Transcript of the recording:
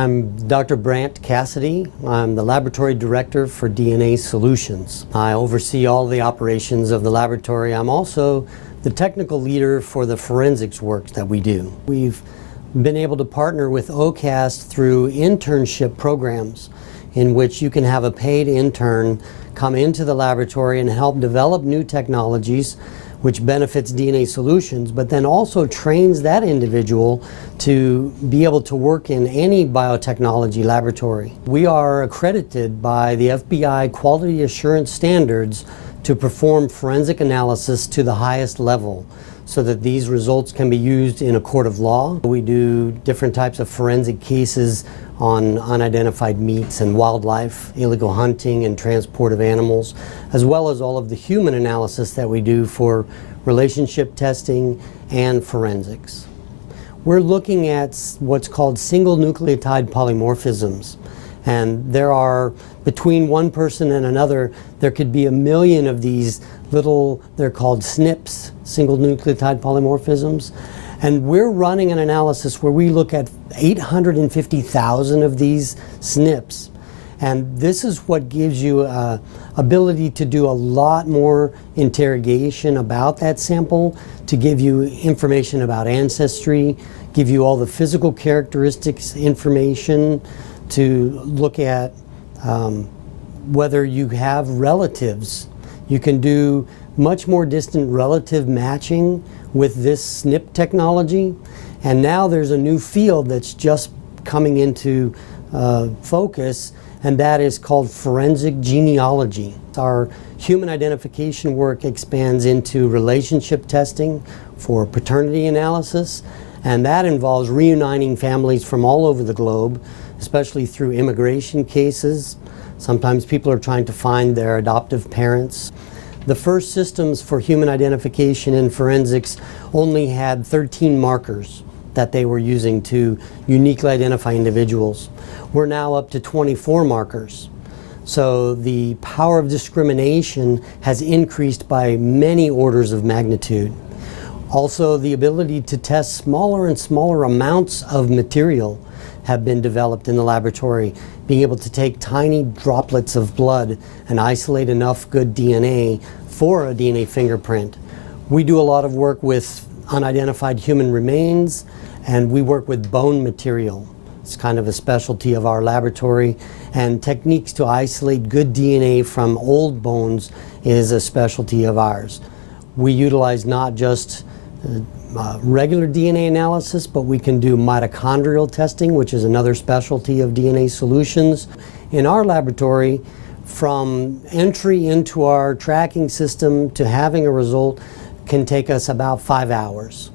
I'm Dr. Brant Cassidy. I'm the Laboratory Director for DNA Solutions. I oversee all the operations of the laboratory. I'm also the technical leader for the forensics work that we do. We've been able to partner with OCAST through internship programs in which you can have a paid intern come into the laboratory and help develop new technologies which benefits DNA Solutions, but then also trains that individual to be able to work in any biotechnology laboratory. We are accredited by the FBI Quality Assurance Standards to perform forensic analysis to the highest level so that these results can be used in a court of law. We do different types of forensic cases on unidentified meats and wildlife, illegal hunting and transport of animals, as well as all of the human analysis that we do for relationship testing and forensics. We're looking at what's called single nucleotide polymorphisms. And there are, between one person and another, there could be 1 million of these little, they're called SNPs, single nucleotide polymorphisms. And we're running an analysis where we look at 850,000 of these SNPs. And this is what gives you ability to do a lot more interrogation about that sample, to give you information about ancestry, give you all the physical characteristics information, to look at whether you have relatives. You can do much more distant relative matching with this SNP technology. And now there's a new field that's just coming into focus, and that is called forensic genealogy. Our human identification work expands into relationship testing for paternity analysis, and that involves reuniting families from all over the globe, especially through immigration cases. Sometimes people are trying to find their adoptive parents. The first systems for human identification in forensics only had 13 markers that they were using to uniquely identify individuals. We're now up to 24 markers. So the power of discrimination has increased by many orders of magnitude. Also, the ability to test smaller and smaller amounts of material have been developed in the laboratory, being able to take tiny droplets of blood and isolate enough good DNA for a DNA fingerprint. We do a lot of work with unidentified human remains, and we work with bone material. It's kind of a specialty of our laboratory, and techniques to isolate good DNA from old bones is a specialty of ours. We utilize not just regular DNA analysis, but we can do mitochondrial testing, which is another specialty of DNA Solutions. In our laboratory, from entry into our tracking system to having a result can take us about 5 hours.